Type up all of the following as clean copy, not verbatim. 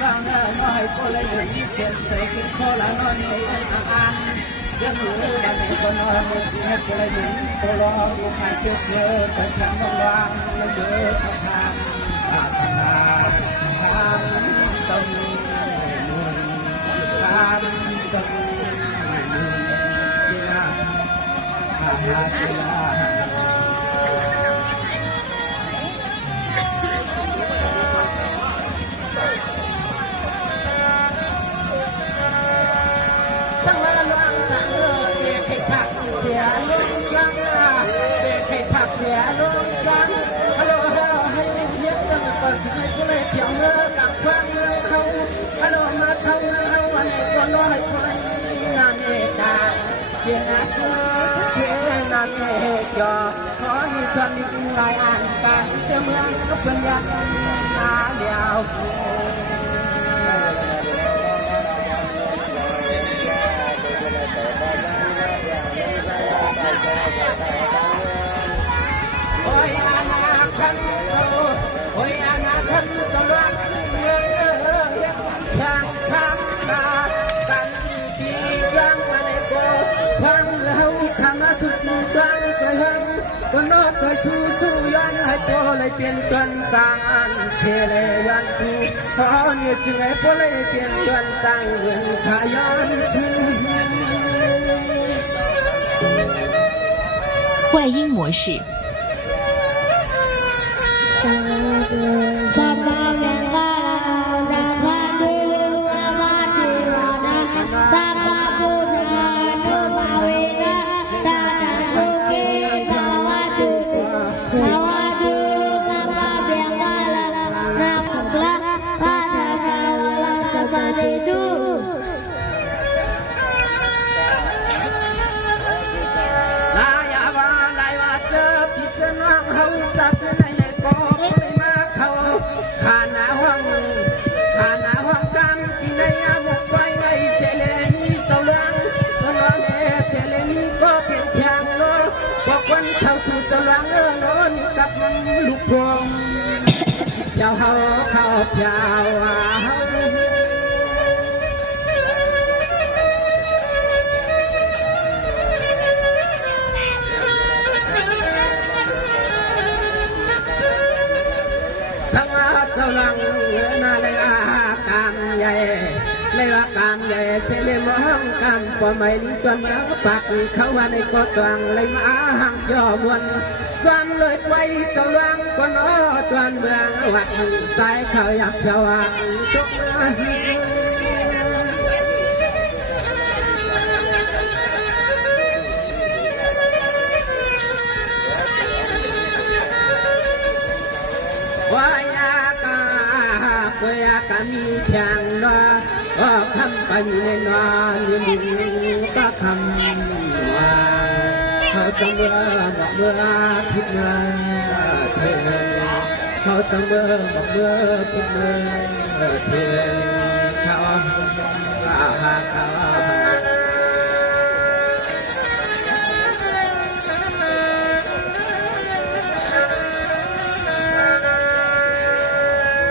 vang nói cô lấy những chuyện xảy khi cô là nói này ăn dân ngữ là này cô nói một chuyện cô lấy những cô lo cô phải trước nhớ phải thằng mong loang nó nhớ thằng tham tham tâm nguồn tham tâm trẻ luôn trắng alo alo hay biết rằng còn chỉ có này tiểu ngơ cảm quan không alo mà không không anh này còn nói con làm nghề cả tiền là chưa thế làm nghề cho có như chân những ngày ăn cả cho mưa có phần nhạc là liều ôi anak kan ôi anak kan tolong yang kata kan tiang maneko phang lâu tham sụt đoan cười hơn con nó cười su su yan hai po lại tiền tuần tang an che lệ yan su ho như chừng hai po lại tiền tuần tang nguyện khả yan su 怪音模式。 ลูกพวงเจ้าเฮาเข้าเจ้าเฮาสังอาเจ้าลังนาเลกามใหญ่เลวกามใหญ่เสลมองกามปอไม่ลิ้นตัวเมืองปักเขาว่าในกอตวงเลยมาหังย่อมวนส่วนเลยไว้เจ้าลวงก็น้อตวนเมืองวัดใจเขาอยากจะวางทุกเมื่อวายากาเพื่อกามีเพียงน้อก็คำไปในน้อยืนก็คำว่าเขาต้องเมื่อบอกเมื่อผิดเมื่อเธอเขาต้องเมื่อบอกเมื่อผิดเมื่อเธอเขา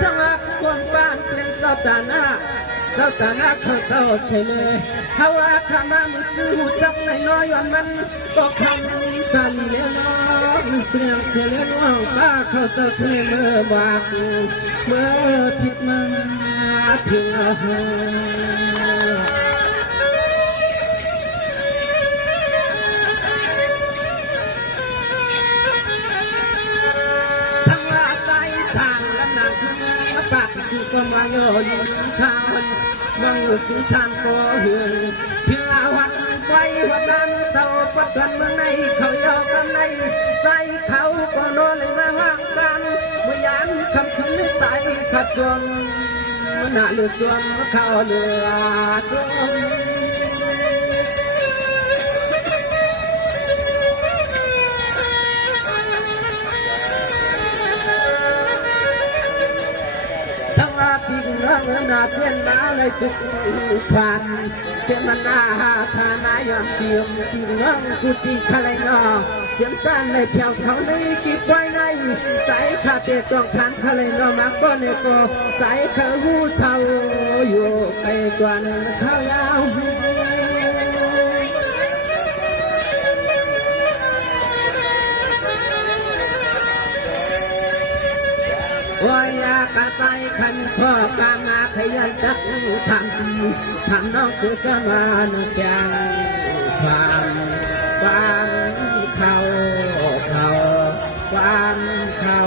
สมัครความบ้านเป็นเจ้าตาหน้าเจ้าตาหน้าเขาเจ้าเฉลยเขาว่าข้ามามือคือหูจักในน้อยวันมันก็คำกันเลี้ยงน้องเตรียมเฉลยน้องป้าเขาเจ้าเฉลยเมื่อบากเมื่อผิดมาถึงสังวาใจสั่งและนางปากสู่ความวางโยนชานมองอยู่ที่ชานก็เหือนเพียงอาวัดไว้ว่านั้นเจ้าปัดกันเมื่อในเขายอกันในใส่เขาก็นอนเลยมาห่างกันเมื่อยามคำคืนไม่ใจขัดจวงมันหาเลือดจวงมาเข้าเลือดจวงนาเจนนาเลยจุกผ่านเชื่อมันนาชานายอมเชียมปีน้องกุฏิขลัยนอเสียงจานในเพียงเขาในกีบไว้ในใจข้าเตะต้องขันขลัยนอมาก็ในโกใจเขาหูเศร้า อยู่ไกลกวนข้าวยาวว่ายากระใจขันพ่อกามาขยันจักทำดีทำน้องคือจะมาหนุ่มเสียงความเขาความเขา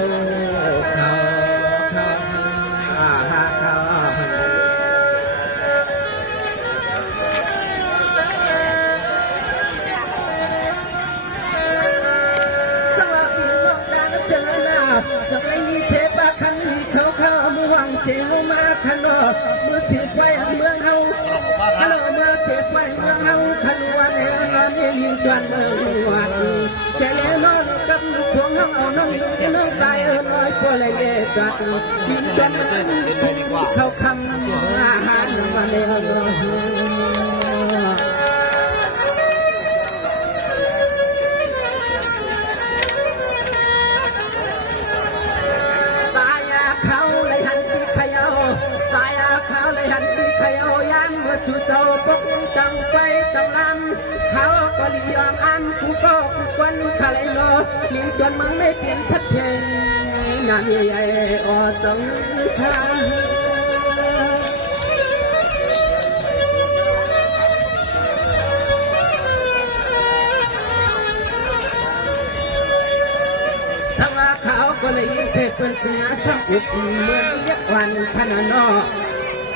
สวัสดีน้องดังเสือหน้าจะไม่มีเทปะคันลีเขามือวังเสียวมาขนอมือเสียบไว้เมืองเฮาฮัลโหลเมื่อเสียบไว้เมืองเฮาขันวันเอ๋นอนนี่ลิงจวนเมืองวันเสียนอนกับพวงเฮาเอาน้องลิงน้องใจลอยพอเลยเด็ดกัดลิงจวนเขาคำอาหารวันเอ๋นชูเจ้าปกจังไปตำลำเขาก็ลียองอันกูก็กูควันขาเลยโลลิงจนมันไม่เปลี่ยนชัดเจนงานใหญ่ออจังชาสว่าเขาก็เลยยิ่งเทเป็นจึงอาสักอุบเมื่อเรียกวันขนาดนอ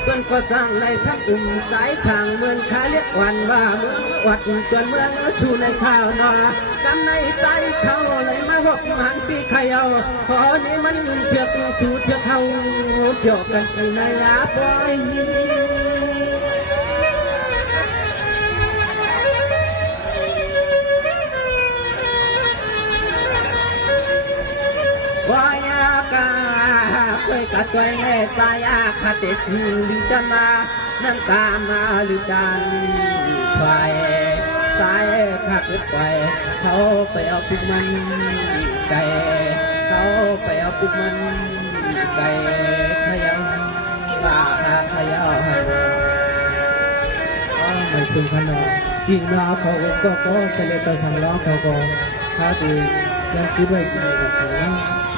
เพื่อนก็สร้างในสักอุ่มสายสั่งเมืองขาเรียกวันว่าเมืองวัดเกินเมืองสู่ในข้าวนอกำในใจเขาเลยมาหกหันปีใครเอาพอนี้มันเถือกสู่เถือกเขาเกี่ยวกันไปในอาบอยวายากาเคยกัดตัวให้ใจอาคาติดลิงจะมานั่งกามาลิดันไฟสายขาดไปเขาไปเอาปุกมันไก่เขาไปเอาปุกมันไก่ขยันว่าขยันไม่สุ่มขนมยิงเราเขาก็เสลตสังล้อเขาก็เขาดียังคิดไว้กินกับเขา